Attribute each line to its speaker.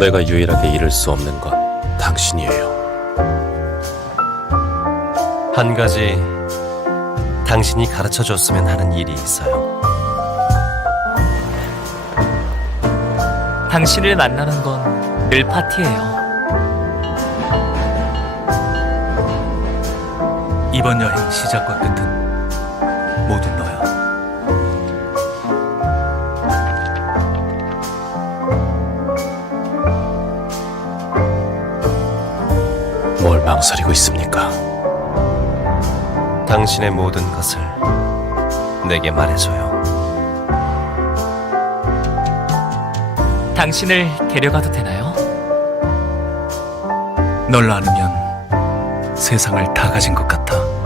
Speaker 1: 내가 유일하게 잃을 수 없는 건 당신이에요.
Speaker 2: 한 가지 당신이 가르쳐 줬으면 하는 일이 있어요.
Speaker 3: 당신을 만나는 건 늘 파티예요.
Speaker 4: 이번 여행 시작과 끝은 모두 너야.
Speaker 1: 망설이고 있습니까?
Speaker 2: 당신의 모든 것을 내게 말해줘요.
Speaker 3: 당신을 데려가도 되나요?
Speaker 4: 널 안으면 세상을 다 가진 것 같아.